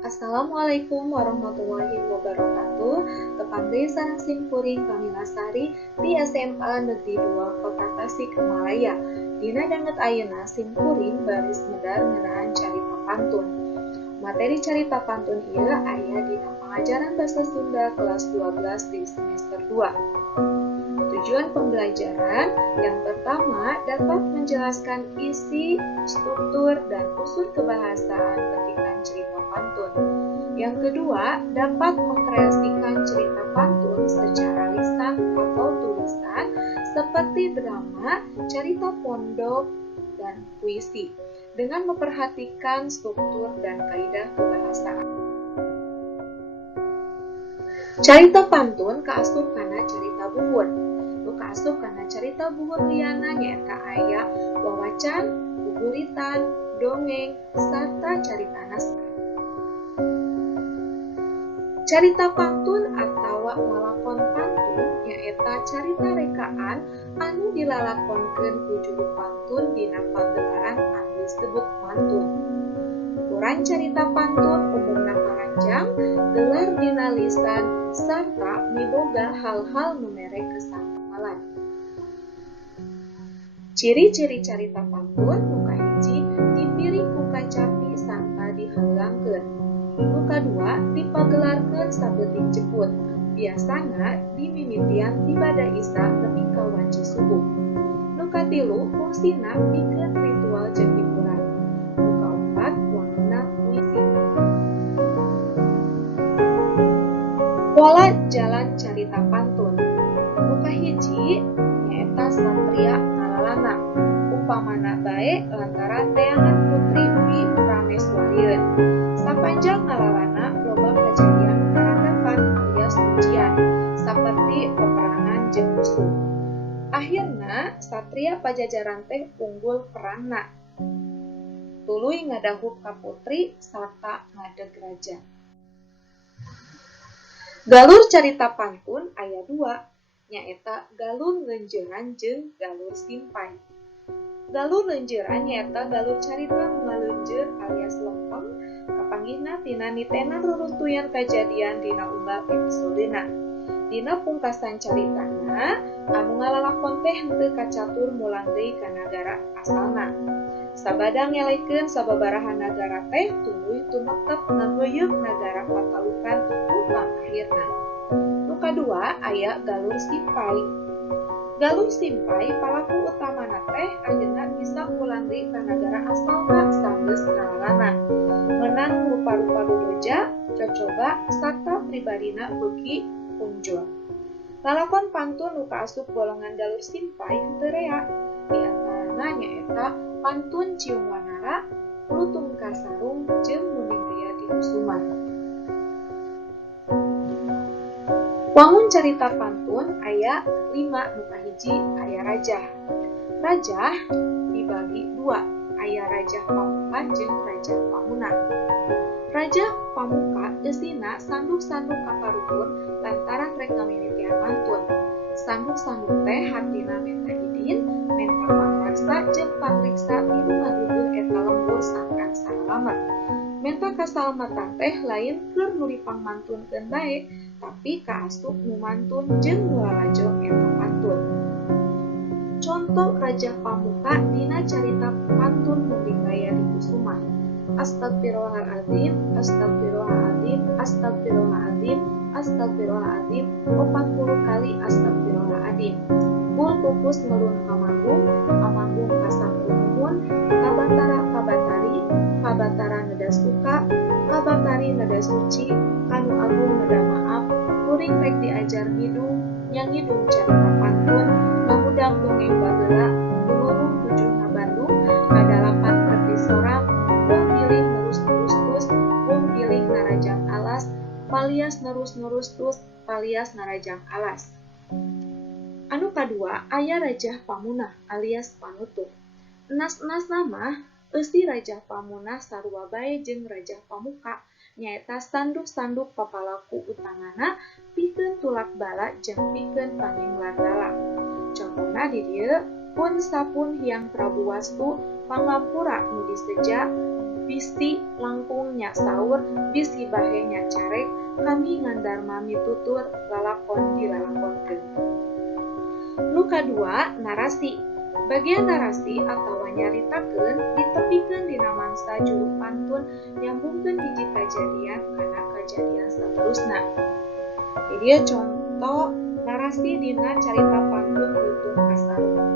Assalamualaikum warahmatullahi wabarakatuh. Kepada sareng simkuring Kamilasari di SMA Negeri 2 Kota Tasikmalaya. Dina danget ayeuna simkuring baris medar ngeunaan carita pantun. Materi carita pantun ieu aya dina pengajaran basa Sunda kelas 12 di semester 2. Tujuan pembelajaran yang pertama dapat menjelaskan isi, struktur, dan unsur kebahasaan petikan cerita pantun. Yang kedua, dapat mengkreasikan cerita pantun secara lisan atau tulisan seperti drama, cerita pondok, dan puisi dengan memperhatikan struktur dan kaidah kebahasaan. Carita pantun kaasup kana carita buhur. Kaasup karena carita buhur liana nyaeta aya wawacan, buburitan, dongeng, serta carita naskah. Carita pantun atawa lalakon pantun nyaeta carita rekaan anu dilalakonkeun ku juru pantun dina pagelaran anu disebut pantun. Ukuran carita pantun umumna paranjang, gelar dina lisan, sarta miboga hal-hal nu mere kesampaian. Ciri-ciri carita pantun nu kahiji dipilih ku kacapi sarta dihalangkeun. Nu kadua dipagelarkeun sabeting jeput. Biasana dimimitian di bada isa nepi ka wanci subuh. Nu katilu fungsina pikeun ritual jeung hiburan. Nu kaopat wangunna puisi. Pola jalan carita pantun. Nu kahiji nyaeta satria ngalalana. Upamana bae lantaran deangan putri Bi Prameswarieun. Sapanjang ngalalana loba kajadian karandapan alias ujian saperti peperangan jeung musuh. Akhirna satria pajajaran teh unggul perangna. Tuluy ngadahup ka putri sarta ngadeg raja. Galur carita pantun aya 2, nyaeta galur leunjeuran jeung galur simpai. Galur leunjeuran nyaeta galur carita nu ngaleunjeur alias lempeng kapanggihna tina nitenan ruruntuyan kajadian dina unggal episodena. Dina pungkasan caritana anu ngalalakon teh henteu kacatur mulang deui ka nagara asalna. Sabada ngelehkeun sababaraha nagara teh tuluy tumekep ngagoyeuk nagara patalukan rupa akhirna. Nu kadua aya galur simpai. Galur simpai palaku utamana teh ayeuna bisa mulang deui ka nagara asalna sanggeus ngalalana. Meunang rupa-rupa dudoja, cocoba, sarta pribadina beuki unjul. Lalakon pantun nu kaasup golongan galur simpai henteu rea. Di antarana nyaeta Pantun Ciung Wanara, Lutung Kasarung, jeung Nuning Ria di Kusuman. Wangun carita pantun aya 5 nu kahiji aya rajah. Rajah dibagi 2, aya rajah pamuka jeung rajah pamuna. Rajah pamuka eusina sanduk-sanduk kaparuhun lantaran rek ngamimitian pantun. Sanduk-sanduk teh hartina menta idin, menta pangraksa jeung pangriksa tilu ngaduduh eta lembur sangkan salamet. Menta kasalamatan teh lain keur nu dipangmantunkeun bae, tapi kaasup nu mantun jeung nu lalajo eta pantun. Conto rajah pamuka dina carita pantun Nuning Ria di Kusuman. Astagfirullahaladzim, astagfirullahaladzim, astagfirullahaladzim, astagfirullahaladzim, 40 kali astagfirullahaladzim. Bul pupus melun kamanggung, kamanggung kasangkumuhun, kabatara kabatari, kabatara neda suka, kabatari neda suci, kanu agung neda maaf, kuring rek diajar ngidung, yang ngidung carita pantun, ngahudang dongeng baheula, ulurung tujuh ka Bandung, kadalapan kerti sorang, wong pilih nerus-nerus tus, wong pilih narajang alas, palias nerus-nerus tus, palias narajang alas. Anu kadua aya rajah pamunah alias panutup. Enas-enas nama eusi rajah pamunah sarua bae jeung rajah pamuka nyaeta sanduk-sanduk papalaku utangana pikeun tulak bala jeung pikeun paninglandala. Contona di dieu pun sapun hyang Prabu Wastu pangampura nu diseja bisi langkung nya saur, bisi bahe nya carek, kami ngandar mami tutur lalakon dilalakonkeun. Nu kadua, narasi. Bagian narasi atawa nyaritakeun ditepikeun dina mangsa juru pantun nyambungkeun hiji kajadian kana kajadian saterusna. Jadi contoh narasi dina carita pantun Lutung Kasarung.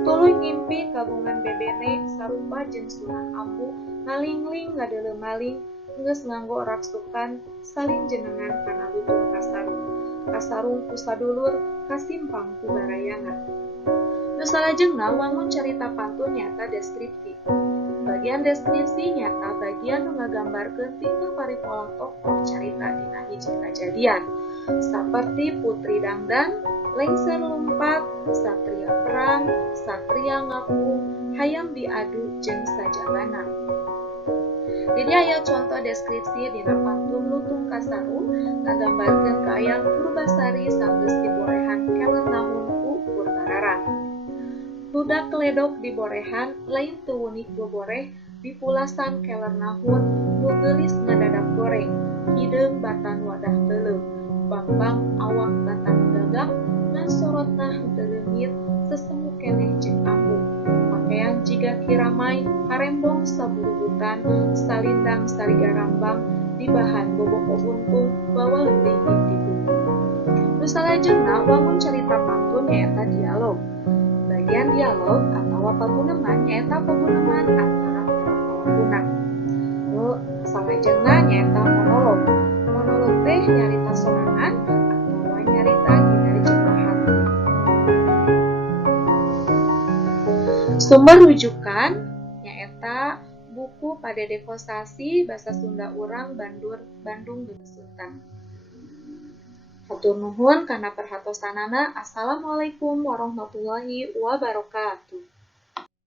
Tuluy ngimpi kagungan bebene sarupa jeung Sunan Ambu ngalingling ngadeuleuh maling geus nganggo raksukan salin jenengan kana Lutung Kasarung. Kasarung ku sadulur kasimpang ku barayana. Nu salajengna wangun carita pantun nyata deskripsi. Bagian deskripsi nyata bagian nu ngagambarkeun tingkah paripola tokoh carita dina hiji kajadian. Saperti Putri Dangdan, Lengser Lumpat, Satria Perang, Satria Ngapung, Hayam Diadu jeung sajabana. Jadi aya contoh deskripsi dina pantun Lutung Kasarung ngagambarkeun kaayaan Purbasari sanggeus diborehan keler nahun ku Purbararan. Budak keledok diborehan lain teu unik boboreh dipulasan keler nahun nu geulis ngadadak goreng, hideung batan wadah teuleuh, bambang awak batan gagap ngan sorotna henteu leungit sesemu keneh jeung ambu. Pakaian jiga kiramai harembong saburubutan salindang sarigarambang dibahan bobok obuntung bawa leutik di bumi. Nu salajengna wangun carita pantun nyaeta dialog. Bagian dialog atau pabuneman nyaeta pabuneman antara pelakuan. Nu salajengna nyaeta monolog. Monolog teh nyarita sorangan atawa nyarita dina jemah hati. Sumber rujukan nyaeta buku Padedevosasi Basa Sunda Urang Bandung Bebesuntan. Hatur nuhun kana perhatosanana. Assalamualaikum warahmatullahi wabarakatuh.